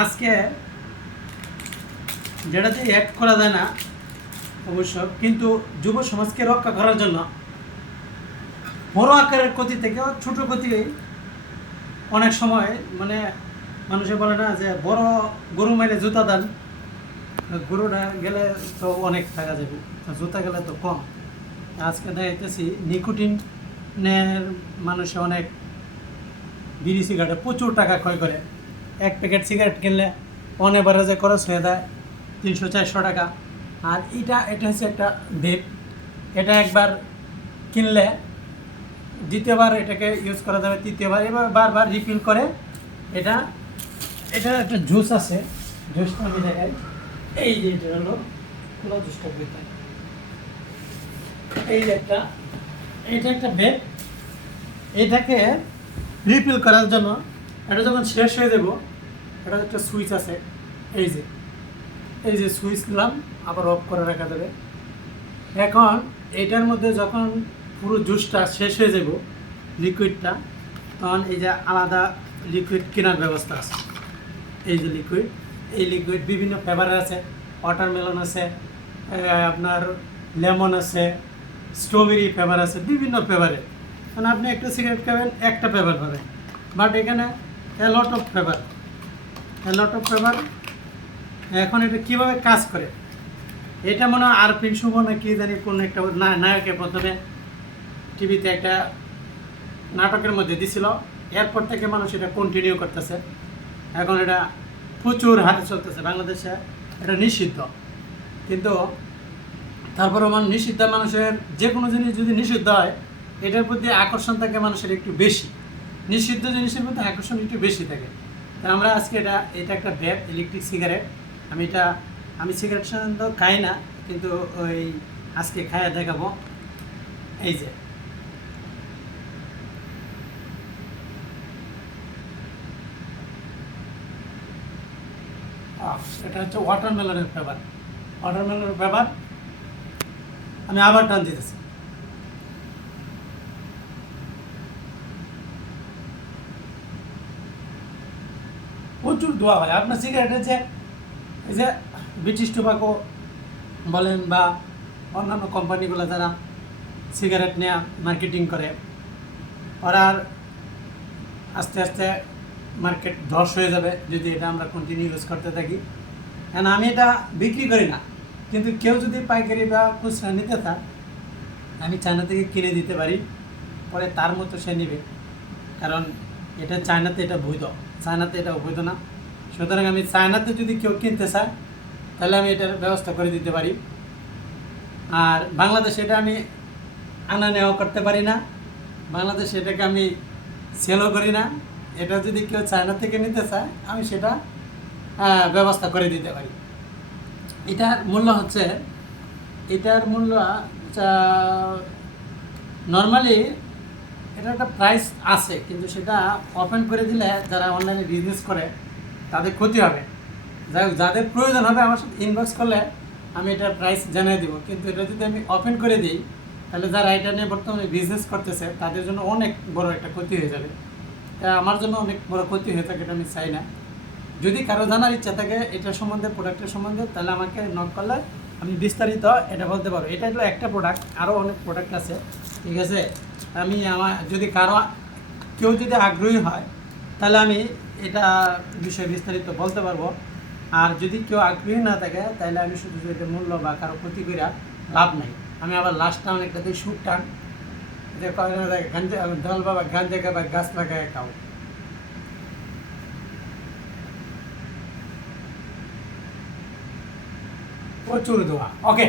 আজকে যেটাতে অ্যাড করা যায় না অবশ্য, কিন্তু যুব সমাজকে রক্ষা করার জন্য বড় আকারের ক্ষতি থেকেও ছোট ক্ষতি অনেক সময় মানে মানুষে বলে না যে বড় গরু মাইলে জুতা দান, গরুটা গেলে তো অনেক টাকা যাবে, জুতা গেলে তো কম। আজকে দেখতেছি নিকোটিনের মানুষে অনেক বিড়ি সিগারেটে প্রচুর টাকা ক্ষয় করে। এক প্যাকেট সিগারেট কিনলে অন এভারেজে খরচ হয়ে যায় 300-400 টাকা। আর এটা হচ্ছে একটা ভেপ, এটা একবার কিনলে দ্বিতীয়বার এটাকে ইউজ করা যাবে, তৃতীয়বার, এবার বারবার রিফিল করে। এটা একটা জুস আছে, জুসটা আমি দেখাই। এই যে এটা হলো খোলা জুসটা বইতে, এই যে এটা একটা ভেপ। এটাকে রিফিল করার জন্য এটা যখন শেষ হয়ে দেবো, এটা একটা সুইচ আছে, এই যে সুইচ দিলাম, আবার অফ করে রাখা যাবে। এখন এটার মধ্যে যখন পুরো জুসটা শেষ হয়ে যাব, লিকুইডটা, তখন এই যে আলাদা লিকুইড কেনার ব্যবস্থা আছে। এই যে এই লিকুইড বিভিন্ন ফ্লেভারের আছে, ওয়াটারমেলন আছে, আপনার লেমন আছে, স্ট্রবেরি ফ্লেভার আছে, বিভিন্ন ফ্লেভারের। মানে আপনি একটা সিগারেট খাবেন, একটা ফ্লেভার পাবেন, বাট এখানে লট অফ ফ্লেভার। এখন এটা কীভাবে কাজ করে, এটা মনে হয় আরপিন শুভ না কি জানি কোন একটা নায়কের প্রথমে টিভিতে একটা নাটকের মধ্যে দিছিল, এরপর থেকে মানুষ এটা কন্টিনিউ করতেছে। এখন এটা প্রচুর হারে চলতেছে বাংলাদেশে, এটা নিষিদ্ধ। কিন্তু তারপরেও নিষিদ্ধ, মানুষের যে কোনো জিনিস যদি নিষিদ্ধ হয়, এটার প্রতি আকর্ষণ থাকে মানুষের একটু বেশি, নিষিদ্ধ জিনিসের প্রতি আকর্ষণ একটু বেশি থাকে। তা আমরা আজকে এটা একটা ভেপ ইলেকট্রিক সিগারেট। আমি সিগারেট সাধারণত খাই না, কিন্তু ওই আজকে খাইয়া দেখাবো। এই যে এটা হচ্ছে ওয়াটারমেলনের ফ্লেভার। আমি আবার টান দিতেছি। প্রচুর ধোয়া হয় আপনার সিগারেটের, এই যে ব্রিটিশ টোবাকো বলেন বা অন্যান্য কোম্পানিগুলো যারা সিগারেট নেওয়া মার্কেটিং করে, ওরা আস্তে আস্তে মার্কেট ধস হয়ে যাবে যদি এটা আমরা কন্টিনিউ ইউজ করতে থাকি। কারণ আমি এটা বিক্রি করি না, কিন্তু কেউ যদি পাইকারি বা খুচরা নিতে চায়, আমি চায়না থেকে কিনে দিতে পারি, পরে তার মতো সে নেবে। কারণ এটা চায়নাতে এটা বৈধ, চায়নাতে এটা অবৈধ না। সুতরাং আমি চায়নাতে যদি কেউ কিনতে চায়, তাহলে আমি এটার ব্যবস্থা করে দিতে পারি। আর বাংলাদেশে এটা আমি আনা নেওয়া করতে পারি না, বাংলাদেশে এটাকে আমি সেলও করি না। এটা যদি কেউ চায়না থেকে নিতে চায়, আমি সেটা ব্যবস্থা করে দিতে পারি। এটার মূল্য নর্মালি এটা একটা প্রাইস আছে, কিন্তু সেটা ওপেন করে দিলে যারা অনলাইনে বিজনেস করে তাদের ক্ষতি হবে। যাই হোক, যাদের প্রয়োজন হবে আমার সাথে ইনবক্স করলে আমি এটার প্রাইস জানিয়ে দিব। কিন্তু এটা যদি আমি ওপেন করে দিই, তাহলে যারা এটা নিয়ে বর্তমানে বিজনেস করতেছে তাদের জন্য অনেক বড় একটা ক্ষতি হয়ে যাবে। তা আমার জন্য অনেক বড় ক্ষতি হয়ে থাকে, এটা আমি চাই না। যদি কারো জানার ইচ্ছা থাকে এটা সম্বন্ধে, প্রোডাক্টের সম্বন্ধে, তাহলে আমাকে নক করলে আমি বিস্তারিত এটা বলতে পারবো। এটা হলো একটা প্রোডাক্ট, আরও অনেক প্রোডাক্ট আছে, ঠিক আছে। আমি যদি কেউ যদি আগ্রহী হয়, তাহলে আমি এটা বিষয়ে বিস্তারিত বলতে পারবো। আর যদি কেউ আগ্রহী না থাকে, তাহলে আমি শুধু এটা মূল্য বা কারো ক্ষতি করে লাভ নাই। আমি আবার লাস্ট টান একটা দিই, সুর টান, যে গাঞ্জা দল বাবা গাঞ্জা খাবা গাছ লাগায় খাও। প্রচুর দোয়া। ওকে।